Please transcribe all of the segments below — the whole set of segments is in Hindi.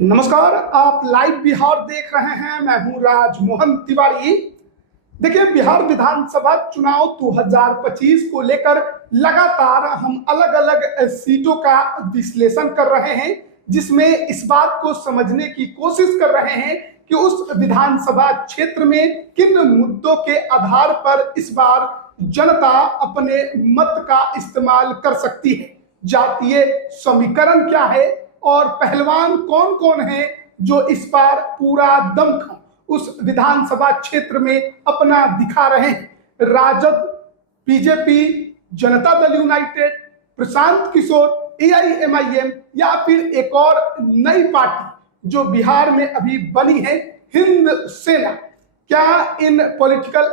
नमस्कार। आप लाइव बिहार देख रहे हैं। मैं हूं राजमोहन तिवारी। देखिए, बिहार विधानसभा चुनाव 2025 को लेकर लगातार हम अलग अलग सीटों का विश्लेषण कर रहे हैं, जिसमें इस बात को समझने की कोशिश कर रहे हैं कि उस विधानसभा क्षेत्र में किन मुद्दों के आधार पर इस बार जनता अपने मत का इस्तेमाल कर सकती है। जातीय समीकरण क्या है और पहलवान कौन कौन है जो इस बार पूरा दमखम उस विधानसभा क्षेत्र में अपना दिखा रहे हैं। Rajad, BJP, Janata Dal United, Prashant Kishor, AIMIM या फिर एक और नई पार्टी जो बिहार में अभी बनी है, हिंद सेना। क्या इन पॉलिटिकल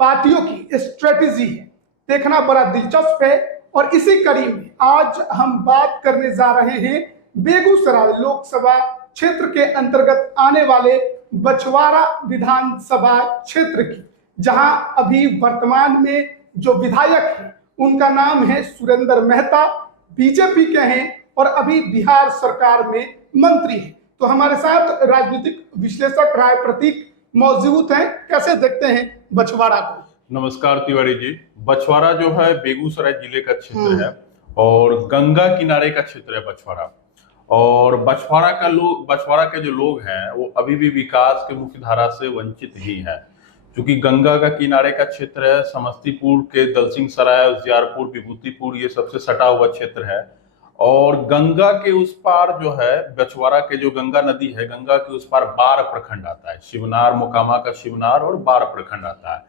पार्टियों की स्ट्रेटेजी है, देखना बड़ा दिलचस्प है। और इसी कड़ी में आज हम बात करने जा रहे हैं बेगूसराय लोकसभा क्षेत्र के अंतर्गत आने वाले बछवाड़ा विधानसभा क्षेत्र की, जहां अभी वर्तमान में जो विधायक हैं उनका नाम है सुरेंद्र मेहता, बीजेपी के हैं और अभी बिहार सरकार में मंत्री हैं। तो हमारे साथ राजनीतिक विश्लेषक राय प्रतीक मौजूद हैं। कैसे देखते हैं बछवाड़ा को? नमस्कार तिवारी जी। बछवाड़ा जो है बेगूसराय जिले का क्षेत्र है और गंगा किनारे का क्षेत्र है बछवाड़ा। और बछवाड़ा के जो लोग हैं वो अभी भी विकास के मुख्य धारा से वंचित ही हैं, क्योंकि गंगा का किनारे का क्षेत्र है। समस्तीपुर के दलसिंह सराय, उजियारपुर, विभूतिपुर ये सबसे सटा हुआ क्षेत्र है। और गंगा के उस पार जो है बछवाड़ा के जो गंगा नदी है, गंगा के उस पार 12 प्रखंड आता है। शिवनार, मोकामा का शिवनार और 12 प्रखंड आता है।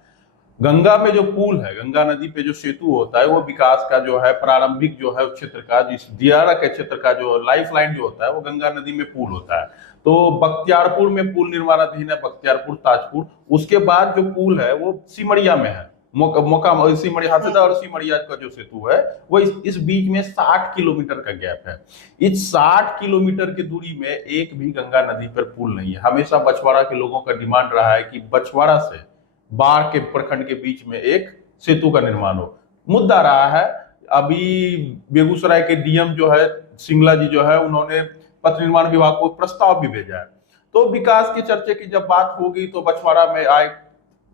गंगा में जो पुल है, गंगा नदी पे जो सेतु होता है, वो विकास का जो है प्रारंभिक जो है क्षेत्र का, जिस दियारा के क्षेत्र का जो लाइफ लाइन जो होता है वो गंगा नदी में पुल होता है। तो बख्तियारपुर में पुल निर्माणाधीन है, बख्तियारपुर ताजपुर। उसके बाद जो पुल है वो सिमरिया में है, मोकामा सिमरिया हाथीदह और सिमरिया का जो सेतु है वो इस बीच में 60 किलोमीटर का गैप है। इस 60 किलोमीटर की दूरी में एक भी गंगा नदी पर पुल नहीं है। हमेशा बछवाड़ा के लोगों का डिमांड रहा है कि बछवाड़ा से बाढ़ के प्रखंड के बीच में एक सेतु का निर्माण हो। मुद्दा रहा है। अभी बेगूसराय के डीएम जो है सिंगला जी जो है, उन्होंने पथ निर्माण विभाग को प्रस्ताव भी भेजा है। तो विकास की चर्चा की जब बात होगी तो बछवाड़ा में आए,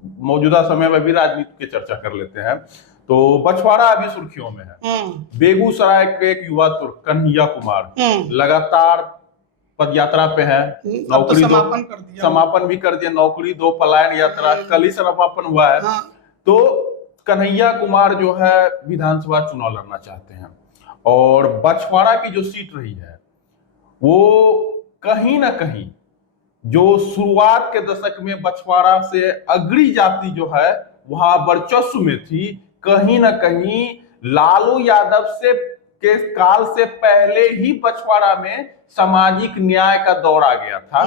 मौजूदा समय में भी राजनीति की चर्चा कर लेते हैं। तो बछवाड़ा अभी सुर्खियों में है। बेगूसराय के एक युवा तुर्क कन्हैया कुमार लगातार पदयात्रा पे है। नौकरी समापन भी कर दिया, नौकरी दो पलायन यात्रा कल ही समापन हुआ है। तो कन्हैया कुमार जो है विधानसभा चुनाव लड़ना चाहते हैं और बछवाड़ा की जो सीट रही है वो कहीं ना कहीं जो शुरुआत के दशक में बछवाड़ा से अगड़ी जाति जो है वहां वर्चस्व में थी, कहीं ना कहीं लालू यादव से के काल से पहले ही बछवाड़ा में सामाजिक न्याय का दौर आ गया था।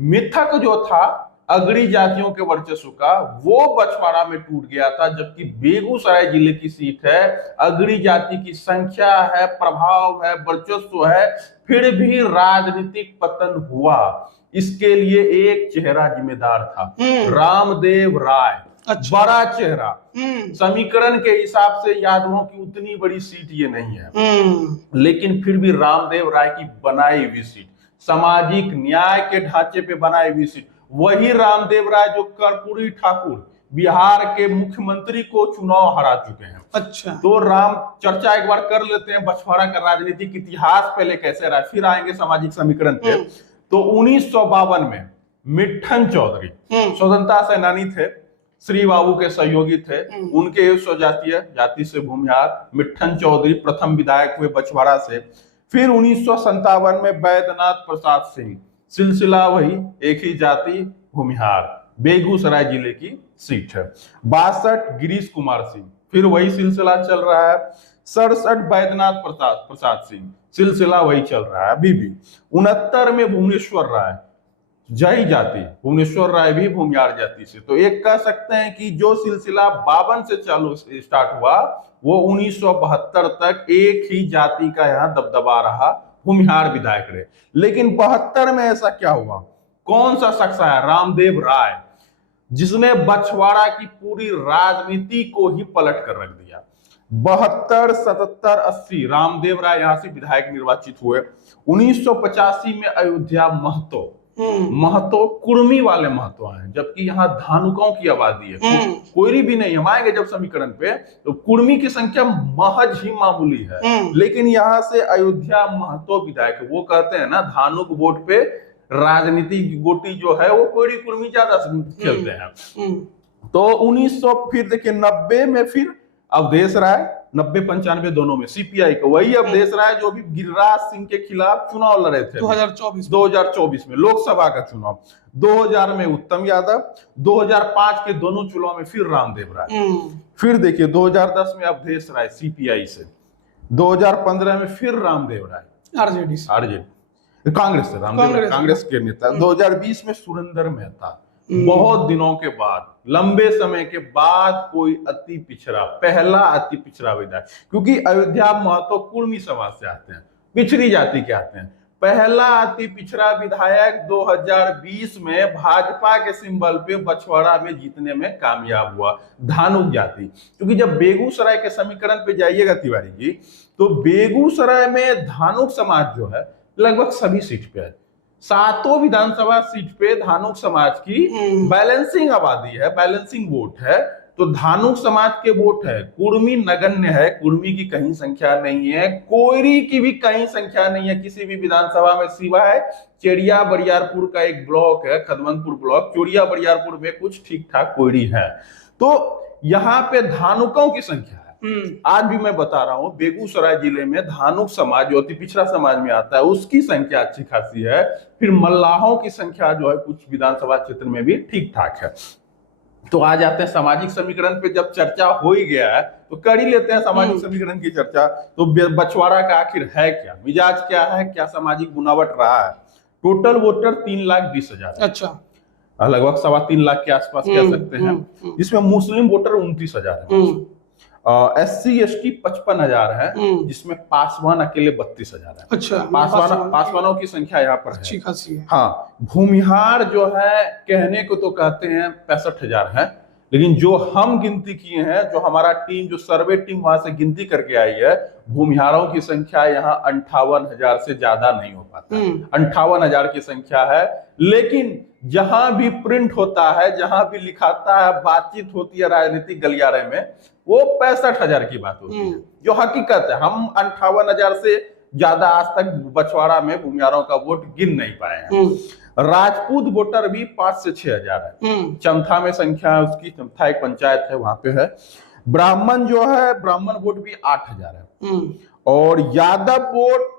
मिथक जो था अगड़ी जातियों के वर्चस्व का, वो बछवाड़ा में टूट गया था। जबकि बेगूसराय जिले की सीट है, अगड़ी जाति की संख्या है, प्रभाव है, वर्चस्व है, फिर भी राजनीतिक पतन हुआ। इसके लिए एक चेहरा जिम्मेदार था, रामदेव राय। अच्छा। बड़ा चेहरा। समीकरण के हिसाब से यादवों की उतनी बड़ी सीट ये नहीं है, लेकिन फिर भी रामदेव राय की बनाई हुई सीट, सामाजिक न्याय के ढांचे पे बनाई हुई सीट, वही रामदेव राय जो कर्पूरी ठाकुर बिहार के मुख्यमंत्री को चुनाव हरा चुके हैं। अच्छा। तो चर्चा एक बार कर लेते हैं बछवाड़ा का राजनीतिक इतिहास पहले कैसे रहा, फिर आएंगे सामाजिक समीकरण पे। तो 1952 में मिट्ठन चौधरी स्वतंत्रता सेनानी थे, श्री बाबू के सहयोगी थे। उनके स्वजातीय जाति से भूमिहार मिट्ठन चौधरी प्रथम विधायक हुए बछवाड़ा से। फिर 1957 में बैद्यनाथ प्रसाद सिंह, सिलसिला वही, एक ही जाति, भूमिहार, बेगूसराय जिले की सीट है। 62 गिरीश कुमार सिंह, फिर वही सिलसिला चल रहा है। 67 बैद्यनाथ प्रसाद सिंह, सिलसिला वही चल रहा है अभी भी। 69 में भुवनेश्वर राय, जय जाति, भुवनेश्वर राय भी भूमिहार जाति से। तो एक कह सकते हैं कि जो सिलसिला 52 से चालू स्टार्ट हुआ वो 1972 तक एक ही जाति का यहाँ दबदबा रहा, भूमिहार विधायक रहे। लेकिन 72 में ऐसा क्या हुआ, कौन सा शख्स आया, रामदेव राय, जिसने बछवाड़ा की पूरी राजनीति को ही पलट कर रख दिया। 72, 77, 80 रामदेव राय यहाँ से विधायक निर्वाचित हुए। 1985 में अयोध्या महतो कुर्मी वाले महतो हैं, जबकि यहाँ धानुकों की आबादी है, कोई भी नहीं। हम आएंगे जब समीकरण पे तो कुर्मी की संख्या महज ही मामूली है, लेकिन यहाँ से अयोध्या महतो विधायक, वो कहते हैं ना धानुक वोट पे राजनीति की गोटी जो है वो कोयरी कुर्मी ज्यादा खेलते हैं। तो 1900 फिर देखिए 90 में फिर अवधेश राय, 90-95 दोनों में सीपीआई का वही अवधेश राय जो भी गिरिराज सिंह के खिलाफ चुनाव लड़े थे 2024 में लोकसभा का चुनाव। 2000 में उत्तम यादव, 2005 के दोनों चुनाव में फिर रामदेव राय। फिर देखिए 2010 में अवधेश राय सीपीआई से, 2015 में फिर रामदेव राय आरजेडी कांग्रेस से, कांग्रेस के नेता। 2020 में सुरेंद्र मेहता, बहुत दिनों के बाद, लंबे समय के बाद कोई अति पिछड़ा, पहला अति पिछड़ा विधायक, क्योंकि अयोध्या महतो कुर्मी समाज से आते हैं, पिछड़ी जाति के आते हैं। पहला अति पिछड़ा विधायक 2020 में भाजपा के सिंबल पे बछवाड़ा में जीतने में कामयाब हुआ, धानुक जाति। क्योंकि जब बेगूसराय के समीकरण पे जाइएगा तिवारी जी, तो बेगूसराय में धानुक समाज जो है लगभग सभी सीट पे है, 7 विधानसभा सीट पे धानुक समाज की बैलेंसिंग आबादी है, बैलेंसिंग वोट है। तो धानुक समाज के वोट है, कुर्मी नगण्य है, कुर्मी की कहीं संख्या नहीं है, कोयरी की भी कहीं संख्या नहीं है किसी भी विधानसभा में, सिवाय चेड़िया बरियारपुर का एक ब्लॉक है, खदमनपुर ब्लॉक, चोड़िया बरियारपुर में कुछ ठीक ठाक कोयरी है। तो यहाँ पे धानुकों की संख्या, आज भी मैं बता रहा हूं बेगूसराय जिले में धानुक समाज जो अति पिछड़ा समाज में आता है उसकी संख्या अच्छी खासी है। फिर मल्लाहों की संख्या जो है कुछ विधानसभा क्षेत्र में भी ठीक ठाक है। तो आ जाते हैं सामाजिक समीकरण पे, जब चर्चा हो ही गया है तो कर ही लेते हैं सामाजिक समीकरण की चर्चा। तो बछवाड़ा का आखिर है क्या, मिजाज क्या है, क्या सामाजिक बुनावट रहा है। टोटल वोटर 3,20,000, अच्छा, लगभग 3.25 लाख के आसपास कह सकते हैं, जिसमें मुस्लिम वोटर 29,000 है, SC ST 55,000 है, जिसमें पासवान अकेले 32,000 है। अच्छा, पासवानों की संख्या यहाँ पर अच्छी खासी है। हाँ, भूमिहार जो है कहने को तो कहते हैं 65,000 है, लेकिन जो हम गिनती किए हैं, जो हमारा टीम, जो सर्वे टीम वहां से गिनती करके आई है, भूमिहारों की संख्या यहाँ 58,000 से ज्यादा नहीं हो पाता, 58,000 की संख्या है। लेकिन जहां भी प्रिंट होता है, जहां भी लिखाता है, बातचीत होती है राजनीतिक गलियारे में, वो 65,000 की बात होती है, जो हकीकत है। हम 58,000 से ज्यादा आज तक बछवाड़ा में भूमिहारों का वोट गिन नहीं पाए हैं। राजपूत वोटर भी 5 से 6,000 है, चमथा में संख्या उसकी, चमथा एक पंचायत है वहां पे है। ब्राह्मण जो है, ब्राह्मण वोट भी 8,000 है, और यादव वोट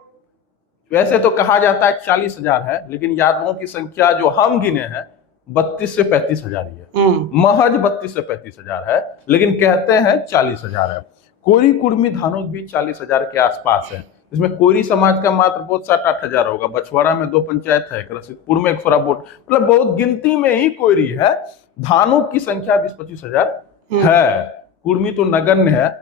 वैसे तो कहा जाता है 40,000 है, लेकिन यादवों की संख्या जो हम गिने हैं 32 से 35,000 ही है, महज 32 से 35,000 है, लेकिन कहते हैं 40,000 है। कोयरी कुर्मी धानुक भी 40,000 के आसपास है। इसमें कोयरी समाज का मात्र वोट 7-8,000 होगा। बछवाड़ा में 2 पंचायत है, रसिकपुर में 100 वोट, मतलब बहुत गिनती में ही कोयरी है। धानुक की संख्या 20-25,000 है, कुर्मी तो नगण्य है।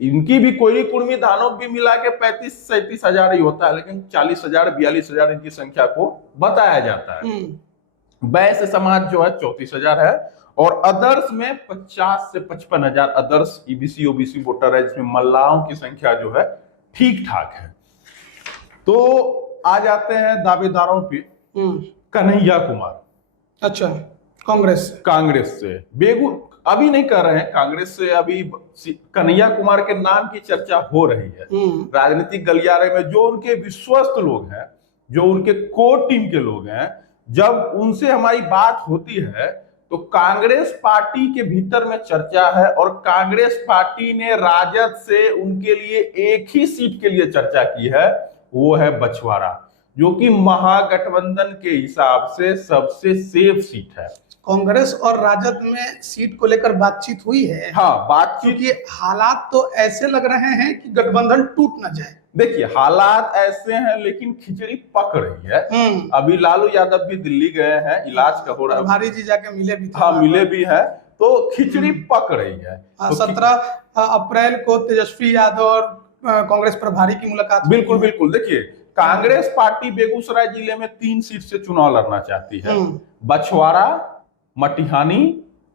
इनकी भी कोयरी कुर्मी धानुक भी मिला के 35-37,000 ही होता है, लेकिन 40,000 42,000 इनकी संख्या को बताया जाता है। वैश्य समाज जो है 34,000 है, और अदर्स में 50 से 55,000 अदर्स ईबीसी ओबीसी वोटर है, जिसमें मल्लाहों की संख्या जो है ठीक ठाक है। तो आ जाते हैं दावेदारों पे। कन्हैया कुमार, अच्छा, कांग्रेस से अभी नहीं कर रहे हैं, कांग्रेस से अभी कन्हैया कुमार के नाम की चर्चा हो रही है राजनीतिक गलियारे में। जो उनके विश्वस्त लोग हैं, जो उनके कोर टीम के लोग हैं, जब उनसे हमारी बात होती है तो कांग्रेस पार्टी के भीतर में चर्चा है, और कांग्रेस पार्टी ने राजद से उनके लिए एक ही सीट के लिए चर्चा की है, वो है बछवाड़ा, जो कि महागठबंधन के हिसाब से सबसे सेफ सीट है। कांग्रेस और राजद में सीट को लेकर बातचीत हुई है। हाँ, बातचीत, क्योंकि हालात तो ऐसे लग रहे हैं कि गठबंधन टूट ना जाए। देखिए, हालात ऐसे हैं, लेकिन खिचड़ी पक रही है। अभी लालू यादव भी दिल्ली गए हैं, इलाज का हो रहा है, प्रभारी जी जाके मिले भी थे। हाँ, मिले भी है, तो खिचड़ी पक रही है। 17 अप्रैल को तेजस्वी यादव और कांग्रेस प्रभारी की मुलाकात। बिल्कुल बिल्कुल। देखिए, कांग्रेस पार्टी बेगूसराय जिले में 3 सीट से चुनाव लड़ना चाहती है, बछवाड़ा, मटिहानी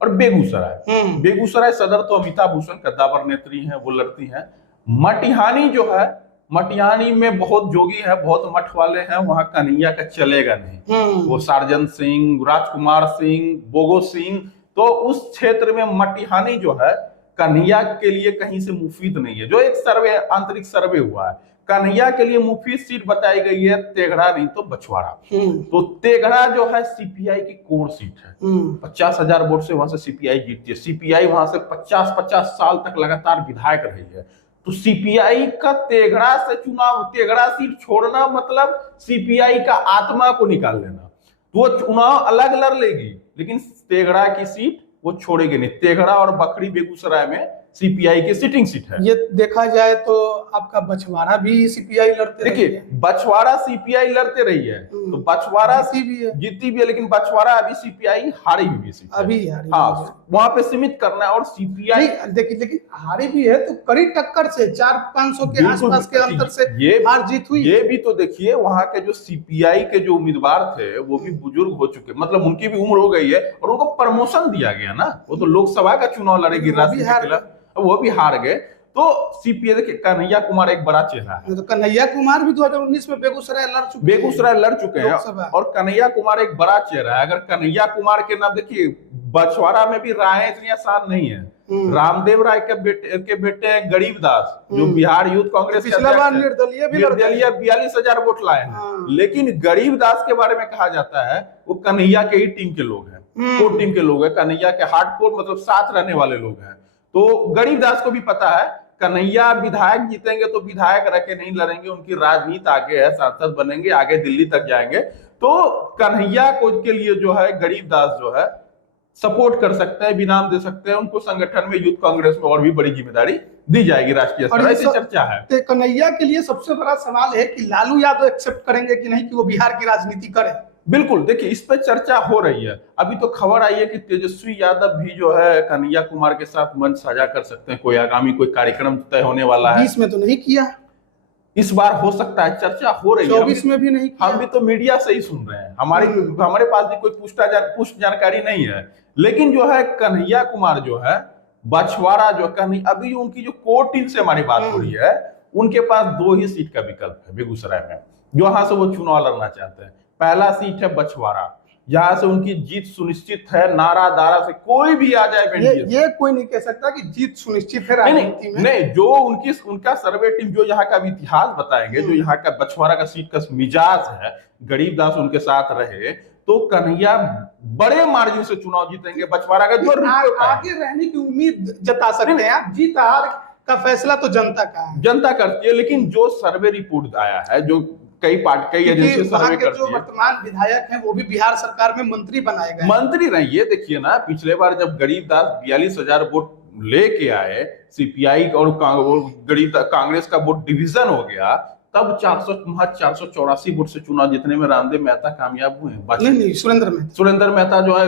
और बेगूसराय। बेगूसराय सदर तो अमिता भूषण कद्दावर नेत्री हैं, वो लड़ती हैं। मटिहानी जो है, मटिहानी में बहुत जोगी है, बहुत मठ वाले हैं, वहां कन्हैया का चलेगा नहीं। वो सार्जन सिंह, राजकुमार सिंह, बोगो सिंह, तो उस क्षेत्र में मटिहानी जो है कन्हैया के लिए कहीं से मुफीद नहीं है। जो एक सर्वे, आंतरिक सर्वे हुआ है, कन्हैया के लिए मुफीद सीट बताई गई है तेघड़ा नहीं तो बछवाड़ा। तो तेघड़ा जो है सीपीआई की कोर सीट है, 50,000 वोट से वहां से सीपीआई जीतती है। सीपीआई वहां से 50 साल तक लगातार विधायक रही है। तो सीपीआई का तेघड़ा से चुनाव, तेघड़ा सीट छोड़ना मतलब सीपीआई का आत्मा को निकाल लेना। तो वो चुनाव अलग लड़ लेगी, लेकिन तेघड़ा की सीट वो छोड़ेगी नहीं। तेघड़ा और बखरी बेगूसराय में सीपीआई की सिटिंग सीट है। ये देखा जाए तो आपका बछवाड़ा भी सीपीआई लड़ते रही है। देखिए, बछवाड़ा सीपीआई लड़ते रही है, तो बछवाड़ा जीती भी है, लेकिन बछवाड़ा अभी सीपीआई हारी हुई सीट है। अभी हारी, हाँ, वहां पे सीमित करना है। और सीपीआई देखिए, लेकिन हारी भी है तो कड़ी टक्कर से 400-500 के आसपास के अंतर से ये हार जीत हुई। ये भी तो देखिए, वहां के जो सीपीआई के जो उम्मीदवार थे वो भी बुजुर्ग हो चुके, मतलब उनकी भी उम्र हो गई है, और उनको प्रमोशन दिया गया ना। वो तो लोकसभा का चुनाव लड़ेगी राष्ट्रीय के खिलाफ, वो भी हार गए। तो सीपीआई, देखिए कन्हैया कुमार एक बड़ा चेहरा है। तो कन्हैया कुमार भी 2019 में बेगूसराय लड़ चुके हैं, और कन्हैया कुमार एक बड़ा चेहरा है। अगर कन्हैया कुमार के नाम, देखिए बछवाड़ा में भी राय इतनी आसान नहीं है। रामदेव राय के बेटे गरीबदास, जो बिहार यूथ कांग्रेस पिछला बार निर्दलीय 42,000 वोट लाए हैं। लेकिन गरीबदास के बारे में कहा जाता है वो कन्हैया के ही टीम के लोग हैं, कोर टीम के लोग हैं, कन्हैया के हार्डकोर, मतलब साथ रहने वाले लोग हैं। तो गरीबदास को भी पता है कन्हैया विधायक जीतेंगे तो विधायक रखे नहीं लड़ेंगे, उनकी राजनीति आगे है, सांसद बनेंगे, आगे दिल्ली तक जाएंगे। तो कन्हैया को के लिए जो है गरीबदास जो है सपोर्ट कर सकते हैं, इनाम दे सकते हैं, उनको संगठन में, यूथ कांग्रेस में और भी बड़ी जिम्मेदारी दी जाएगी राष्ट्रीय स्तर पर, ऐसी चर्चा है। तो कन्हैया के लिए सबसे बड़ा सवाल है कि लालू यादव एक्सेप्ट करेंगे कि नहीं कि वो बिहार की राजनीति करे। बिल्कुल, देखिए इस पर चर्चा हो रही है। अभी तो खबर आई है कि तेजस्वी यादव भी जो है कन्हैया कुमार के साथ मंच साझा कर सकते हैं, कोई आगामी कोई कार्यक्रम तय होने वाला है। 20 में तो नहीं किया, इस बार हो सकता है, चर्चा हो रही है। 24 में भी नहीं किया। हम भी तो मीडिया से ही सुन रहे हैं, हमारे पास भी कोई पुष्ट जानकारी नहीं है। लेकिन जो है कन्हैया कुमार जो है बछवाड़ा जो कन्हैया, अभी उनकी जो कोर टीम से हमारी बात हो रही है, उनके पास 2 ही सीट का विकल्प है बेगूसराय में, जहां से वो चुनाव लड़ना चाहते हैं। पहला सीट है बछवाड़ा, जहां से उनकी जीत सुनिश्चित है, नारा दारा से कोई भी आ जाए। ये कोई नहीं कह सकता कि जीत सुनिश्चित है राजनीति में। नहीं, जो उनका सर्वे टीम जो यहाँ का इतिहास बताएंगे, जो यहाँ का बछवाड़ा का सीट का मिजाज है, गरीबदास उनके साथ रहे तो कन्हैया बड़े मार्जिन से चुनाव जीतेंगे। बछवाड़ा का जो आगे रहने की उम्मीद जता सकते हैं आप। जीत हार का फैसला तो जनता का है, जनता करती है। लेकिन जो सर्वे रिपोर्ट आया है, जो कई एजेंसी सर्वे करती है, जो वर्तमान विधायक हैं वो भी बिहार सरकार में मंत्री बनाए गए, मंत्री रही है। देखिए ना, पिछले बार जब गरीबदास 42,000 वोट लेके आए, सीपीआई और कांग्रेस का वोट डिवीजन हो गया, तब 484 वोट से चुनाव जीतने में रामदेव मेहता कामयाब हुए। नहीं, सुरेंद्र मेहता जो है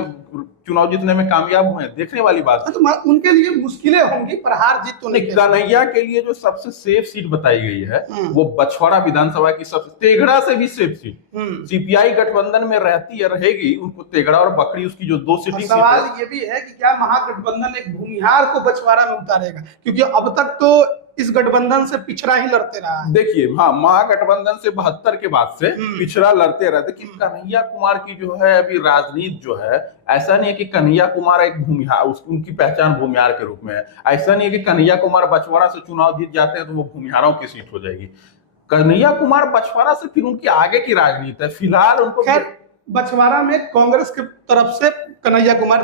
चुनाव जीतने में कामयाब हुए। देखने वाली बात है। तो उनके लिए मुश्किलें होंगी, पर हार जीत तो नहीं। कन्हैया के लिए जो सबसे सेफ सीट बताई गई है वो बछवाड़ा विधानसभा की सबसे, तेघड़ा से भी सेफ सीट। सीपीआई गठबंधन में रहती है, रहेगी, उनको तेघड़ा और बकरी उसकी जो 2 सीटें। सवाल ये भी है कि क्या महागठबंधन एक भूमिहार को बछवाड़ा में उतारेगा, क्योंकि अब तक तो इस गठबंधन से पिछड़ा ही लड़ते रहा है। देखिए, हाँ, महागठबंधन से 72 के बाद से पिछड़ा लड़ते रहे। लेकिन कन्हैया कुमार की जो है अभी राजनीति जो है, ऐसा नहीं है कि कन्हैया कुमार एक भूमिहार, उनकी पहचान भूमिहार के रूप में है। ऐसा नहीं है कि कन्हैया कुमार बछवाड़ा से चुनाव जीत जाते हैं तो वो भूमिहारों की सीट हो जाएगी। कन्हैया कुमार बछवाड़ा से फिर उनकी आगे की राजनीति है। फिलहाल उनको बछवाड़ा में कांग्रेस की तरफ से कन्हैया कुमार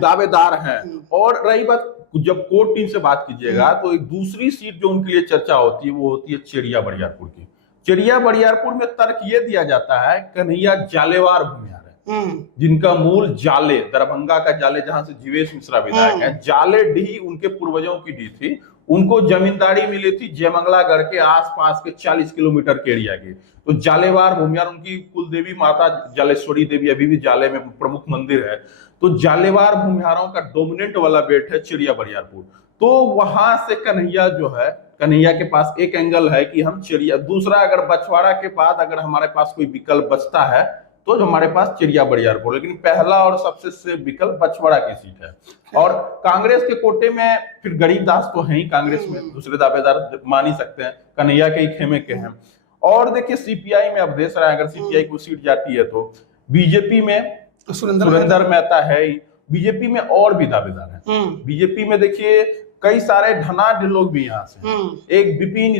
दावेदार हैं। और रही बात, जब कोर टीम से बात कीजिएगा तो एक दूसरी सीट जो उनके लिए चर्चा होती है वो होती है चेरिया बरियारपुर की। चेरिया बरियारपुर में तर्क ये दिया जाता है कन्हैया जालेवार भूमिहार है, जिनका मूल जाले, दरभंगा का जाले, जहां से जीवेश मिश्रा विधायक है। जाले डी उनके पूर्वजों की डी थी। उनको जमींदारी मिली थी जयमंगलागढ़ के आसपास के 40 किलोमीटर के एरिया की। तो जालेवार भूमिहार, उनकी कुल देवी माता जालेश्वरी देवी अभी भी जाले में प्रमुख मंदिर है। तो जालेवार भूमिहारों का डोमिनेंट वाला बेल्ट है चिड़िया बरियारपुर। तो वहां से कन्हैया जो है, कन्हैया के पास एक एंगल है कि हम चिड़िया, दूसरा अगर बछवाड़ा के बाद अगर हमारे पास कोई विकल्प बचता है तो हमारे पास चिड़िया बरियारपुर, लेकिन पहला और सबसे सेफ विकल्प बछवाड़ा की सीट है। और कांग्रेस के कोटे में फिर गरीबदास तो है ही कांग्रेस में, दूसरे दावेदार मान ही सकते हैं, कन्हैया के ही खेमे के हैं। और देखिए सीपीआई में अवधेश राय, अगर सीपीआई को सीट जाती है तो बीजेपी में सुरेंद्र मेहता है ही, बीजेपी में और भी दावेदार है। बीजेपी में देखिए कई सारे धनाढ़ लोग भी यहाँ से हैं। एक विपिन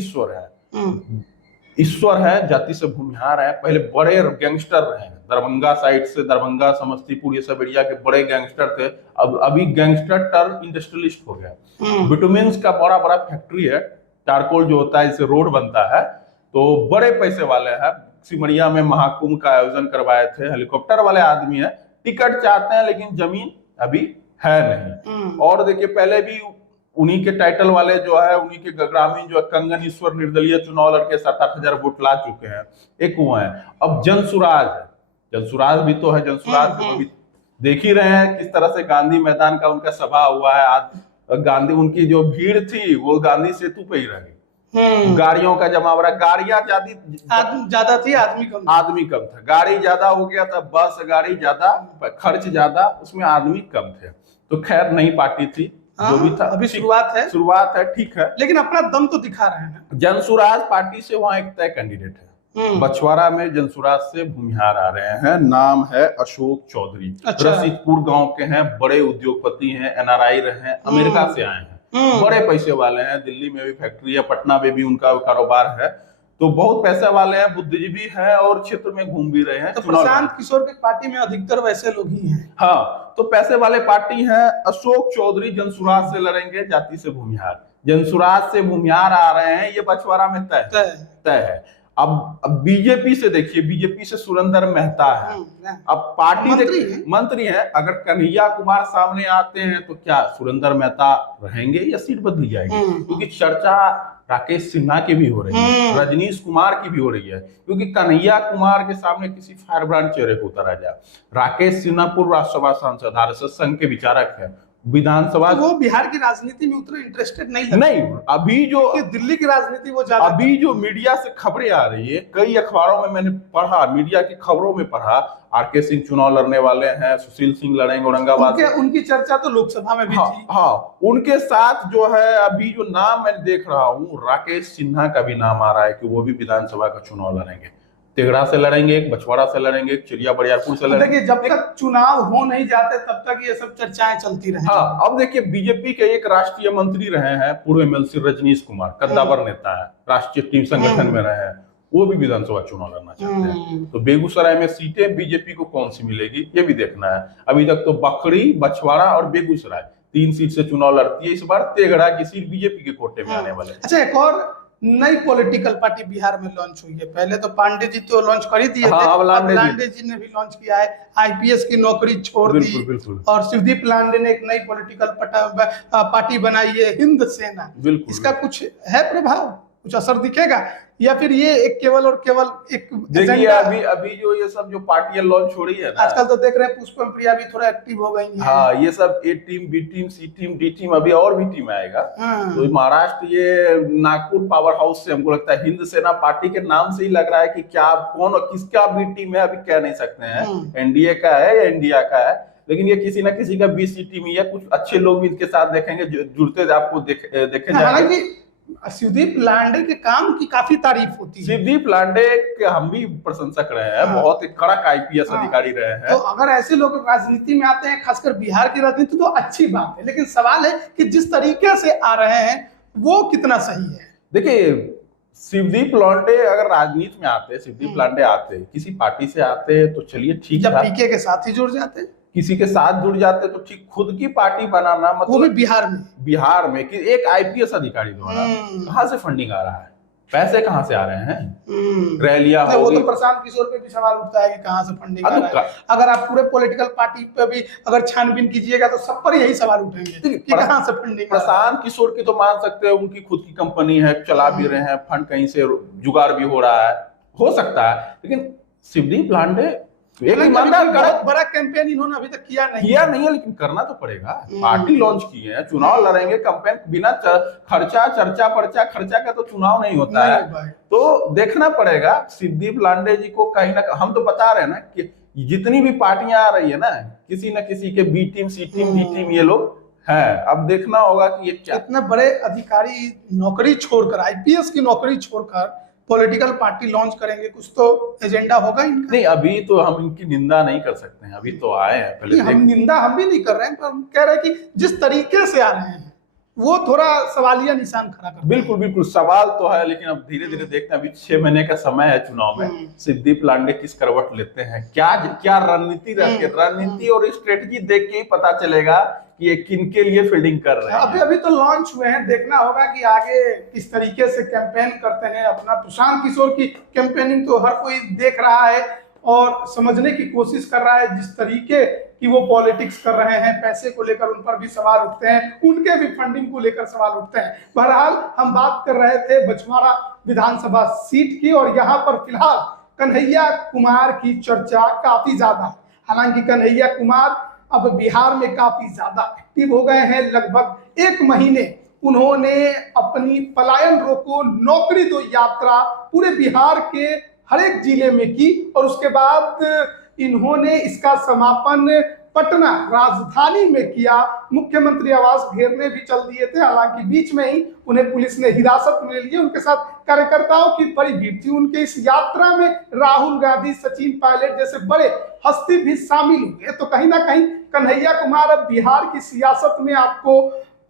ईश्वर है, जाति से भूमिहार है, पहले बड़े गैंगस्टर रहे हैं, दरभंगा साइड से, दरभंगा समस्तीपुर ये सब एरिया के बड़े गैंगस्टर थे, अब अभी गैंगस्टर टर्न इंडस्ट्रियलिस्ट हो गया। विटामिन्स का बड़ा बड़ा फैक्ट्री है, चारकोल जो होता है इससे रोड बनता है, तो बड़े पैसे वाले हैं। सिमरिया में महाकुंभ का आयोजन करवाए थे, हेलीकॉप्टर वाले आदमी है, टिकट चाहते हैं लेकिन जमीन अभी है नहीं। और देखिए पहले भी उन्हीं के टाइटल वाले जो है, उन्हीं के ग्रामीण जो है, कंगन ईश्वर निर्दलीय चुनाव लड़के 7-8 हजार वोट ला चुके हैं, एक वो है। अब जनसुराज है, जनसुराज भी तो है, जनसुराज को अभी देख ही रहे हैं किस तरह से गांधी मैदान का उनका सभा हुआ है। आज गांधी, उनकी जो भीड़ थी वो गांधी सेतु पे ही रही, गाड़ियों का जमावड़ा, गाड़ियां ज्यादा थी, आदमी कम था, गाड़ी ज्यादा हो गया था, बस गाड़ी ज्यादा, खर्च ज्यादा, उसमें आदमी कम थे। तो खैर नई पार्टी थी, जो भी था, अभी शुरुआत है, ठीक है, लेकिन अपना दम तो दिखा रहे हैं। जनसुराज पार्टी से वहाँ एक तय कैंडिडेट है, बछवाड़ा में जनसुराज से भूमिहार आ रहे हैं, नाम है अशोक चौधरी। अच्छा। रसीदपुर गांव के हैं, बड़े उद्योगपति हैं, एनआरआई रहे हैं, अमेरिका से आए हैं, बड़े पैसे वाले हैं, दिल्ली में भी फैक्ट्री है, पटना में भी उनका कारोबार है, तो बहुत पैसे वाले हैं, बुद्धिजीवी हैं और क्षेत्र में घूम भी रहे हैं। तो प्रशांत किशोर की पार्टी में अधिकतर वैसे लोग ही हैं। हाँ, तो पैसे वाले पार्टी है। अशोक चौधरी जनसुराज से लड़ेंगे, जाति से भूमिहार, जनसुराज से भूमिहार आ रहे हैं, ये बछवाड़ा में तय है। अब बीजेपी से देखिए, बीजेपी से सुरेंद्र मेहता है, अब पार्टी मंत्री है, अगर कन्हैया कुमार सामने आते हैं तो क्या सुरेंद्र मेहता रहेंगे या सीट बदली जाएगी? क्योंकि चर्चा राकेश सिन्हा की भी हो रही है, रजनीश कुमार की भी हो रही है, क्योंकि कन्हैया कुमार के सामने किसी फायर ब्रांड चेहरे को उतारा जाए। राकेश सिन्हा पूर्व राज्यसभा सांसद, आरएसएस संघ के विचारक है, विधानसभा, तो वो बिहार की राजनीति में उतना इंटरेस्टेड नहीं। अभी जो दिल्ली की राजनीति वो ज्यादा, अभी जो मीडिया से खबरें आ रही है, कई अखबारों में मैंने पढ़ा, मीडिया की खबरों में पढ़ा, आरके सिंह चुनाव लड़ने वाले हैं, सुशील सिंह लड़ेंगे औरंगाबाद, उनकी चर्चा तो लोकसभा में भी थी। हाँ, उनके साथ जो है अभी जो नाम मैं देख रहा हूँ, राकेश सिन्हा का भी नाम आ रहा है कि वो भी विधानसभा का चुनाव लड़ेंगे, तेगड़ा से लड़ेंगे, एक बछवाड़ा से लड़ेंगे, एक चिड़िया बरियारपुर से लड़ेंगे। देखिए जब तक चुनाव हो नहीं जाते तब तक ये सब चर्चाएं चलती रहेंगी। हाँ, अब देखिए बीजेपी के एक राष्ट्रीय मंत्री रहे हैं पूर्व एमएलसी रजनीश कुमार, कद्दावर नेता है, राष्ट्रीय टीम संगठन में रहे हैं, वो भी विधानसभा चुनाव लड़ना चाहते हैं। तो बेगूसराय में सीटें बीजेपी को कौन सी मिलेगी ये भी देखना है। अभी तक तो बखरी, बछवाड़ा और बेगूसराय 3 सीट से चुनाव लड़ती है, इस बार तेगड़ा की सीट बीजेपी के कोटे में आने वाले। अच्छा, एक और नई पॉलिटिकल पार्टी बिहार में लॉन्च हुई है। पहले तो पांडे जी तो लॉन्च कर ही दिए थे, अब लांडे जी ने भी लॉन्च किया है, आईपीएस की नौकरी छोड़ दी, और शिवदीप लांडे ने एक नई पॉलिटिकल पार्टी बनाई है, हिंद सेना। इसका कुछ है प्रभाव, कुछ असर दिखेगा, या फिर ये एक केवल और केवल एक? देखिए अभी जो ये सब जो पार्टियां लॉन्च हो रही है ना, आजकल तो देख रहे हैं पुष्पम प्रिया भी थोड़ा एक्टिव हो गई है। हाँ, ये सब ए टीम, बी टीम, सी टीम, डी टीम, अभी और भी टीम आएगा। तो महाराष्ट्र, ये नागपुर पावर हाउस से हमको लगता है हिंद सेना पार्टी के नाम से ही लग रहा है कि क्या कौन और किसका बी टीम है, अभी कह नहीं सकते हैं, एनडीए का है या इंडिया का है, लेकिन ये किसी ना किसी का बीसी टीम ही है। कुछ अच्छे लोग भी इनके साथ देखेंगे, जुड़ते आपको देखे जाएंगे। शिवदीप लांडे के काम की काफी तारीफ होती है। शिवदीप लांडे के हम भी प्रशंसक रहे हैं, बहुत एक कड़क आईपीएस अधिकारी रहे हैं। तो अगर ऐसे लोग राजनीति में आते हैं, खासकर बिहार की राजनीति, तो अच्छी बात है, लेकिन सवाल है कि जिस तरीके से आ रहे हैं वो कितना सही है। देखिए शिवदीप लांडे अगर राजनीति में आते, शिवदीप लांडे आते, किसी पार्टी से आते तो चलिए ठीक है, जब पीके के साथ ही जुड़ जाते, किसी के साथ जुड़ जाते तो ठीक। खुद की पार्टी बनाना, मतलब वो भी बिहार में कि एक आईपीएस अधिकारी द्वारा कहां से फंडिंग आ रहा है, पैसे कहां से आ रहे हैं, रैलियां हो, वो तो प्रशांत किशोर पे भी सवाल उठता है कि कहां से फंडिंग आ रहा है। अगर आप पूरे पॉलिटिकल पार्टी पे भी अगर छानबीन कीजिएगा तो सब पर यही सवाल उठेंगे कि कहां से फंडिंग। प्रशांत किशोर की तो मान सकते हैं, उनकी खुद की कंपनी है, चला भी रहे हैं, फंड कहीं से जुगाड़ भी हो रहा है, हो सकता है। लेकिन शिवदीप लांडे एक ईमानदार, बहुत बड़ा कैंपेन इन्होंने अभी तक किया नहीं है, लेकिन करना तो पड़ेगा। पार्टी लॉन्च की है, चुनाव लड़ेंगे, कैंपेन बिना खर्चा, चर्चा पर्चा, खर्चा का तो चुनाव नहीं होता है, तो देखना पड़ेगा। शिवदीप लांडे जी को कहीं ना, हम तो बता रहे हैं ना कि जितनी भी पार्टियां आ रही है ना, किसी न किसी के बी टीम, सी टीम, डी टीम ये लोग है। अब देखना होगा कि ये क्या, इतने बड़े अधिकारी नौकरी छोड़कर, आईपीएस की नौकरी छोड़कर पॉलिटिकल पार्टी लॉन्च करेंगे, कुछ तो एजेंडा होगा इनका। नहीं अभी तो हम इनकी निंदा नहीं कर सकते हैं, अभी तो आए हैं पहले हम निंदा हम भी नहीं कर रहे हैं, पर हम कह रहे हैं कि जिस तरीके से आ रहे हैं वो थोड़ा सवालिया निशान खड़ा कर। बिल्कुल बिल्कुल सवाल तो है, लेकिन अब धीरे धीरे देखते हैं। अभी 6 महीने का समय है चुनाव में, सिद्दीप लांडे किस करवट लेते हैं, क्या क्या रणनीति रहती है, रणनीति और स्ट्रेटजी देख के ही पता चलेगा कि ये किनके लिए फील्डिंग कर रहे हैं। अभी अभी तो लॉन्च हुए हैं, देखना होगा कि आगे किस तरीके से कैंपेन करते हैं। अपना प्रशांत किशोर की कैंपेनिंग तो हर कोई देख रहा है और समझने की कोशिश कर रहा है। जिस तरीके की वो पॉलिटिक्स कर रहे हैं, पैसे को लेकर उन पर भी सवाल उठते हैं, उनके भी फंडिंग को लेकर सवाल उठते हैं। बहरहाल हम बात कर रहे थे बछवाड़ा विधानसभा सीट की, और यहाँ पर फिलहाल कन्हैया कुमार की चर्चा काफी ज्यादा है। हालांकि कन्हैया कुमार अब बिहार में काफी ज्यादा एक्टिव हो गए हैं। लगभग 1 महीने उन्होंने अपनी पलायन रोको नौकरी दो यात्रा पूरे बिहार के हर एक जिले में की, और उसके बाद इन्होंने इसका समापन पटना राजधानी में किया। मुख्यमंत्री आवास घेरने भी चल दिए थे, हालांकि बीच में ही उन्हें पुलिस ने हिरासत में ले लिया। उनके साथ कार्यकर्ताओं की बड़ी भीड़ थी। उनके इस यात्रा में राहुल गांधी, सचिन पायलट जैसे बड़े हस्ती भी शामिल हुए। तो कहीं ना कहीं कन्हैया कुमार अब बिहार की सियासत में आपको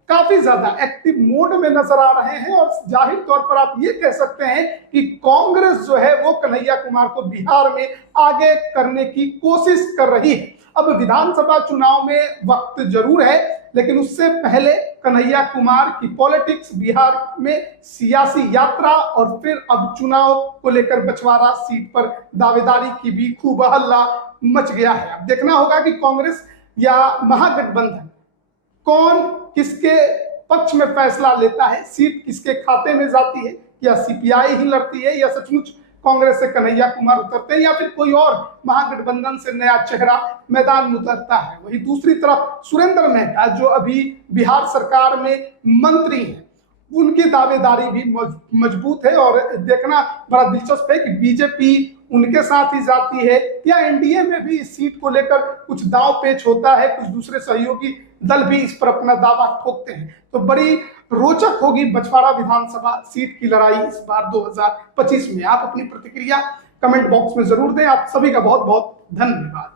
काफी ज्यादा एक्टिव मोड में नजर आ रहे हैं, और जाहिर तौर पर आप ये कह सकते हैं कि कांग्रेस जो है वो कन्हैया कुमार को बिहार में आगे करने की कोशिश कर रही है। अब विधानसभा चुनाव में वक्त जरूर है, लेकिन उससे पहले कन्हैया कुमार की पॉलिटिक्स, बिहार में सियासी यात्रा, और फिर अब चुनाव को लेकर बछवाड़ा सीट पर दावेदारी की भी खूब हल्ला मच गया है। अब देखना होगा कि कांग्रेस या महागठबंधन कौन किसके पक्ष में फैसला लेता है, सीट किसके खाते में जाती है, या सीपीआई ही लड़ती है, या सचमुच कांग्रेस से कन्हैया कुमार उतरते हैं, या फिर कोई और महागठबंधन से नया चेहरा मैदान में उतरता है। वहीं दूसरी तरफ सुरेंद्र मेहता जो अभी बिहार सरकार में मंत्री हैं, उनकी दावेदारी भी मजबूत है, और देखना बड़ा दिलचस्प है कि बीजेपी उनके साथ ही जाती है, या एनडीए में भी इस सीट को लेकर कुछ दांव पेच होता है। कुछ दूसरे सहयोगी दल भी इस पर अपना दावा ठोकते हैं। तो बड़ी रोचक होगी बछवाड़ा विधानसभा सीट की लड़ाई इस बार 2025 में। आप अपनी प्रतिक्रिया कमेंट बॉक्स में जरूर दें। आप सभी का बहुत बहुत धन्यवाद।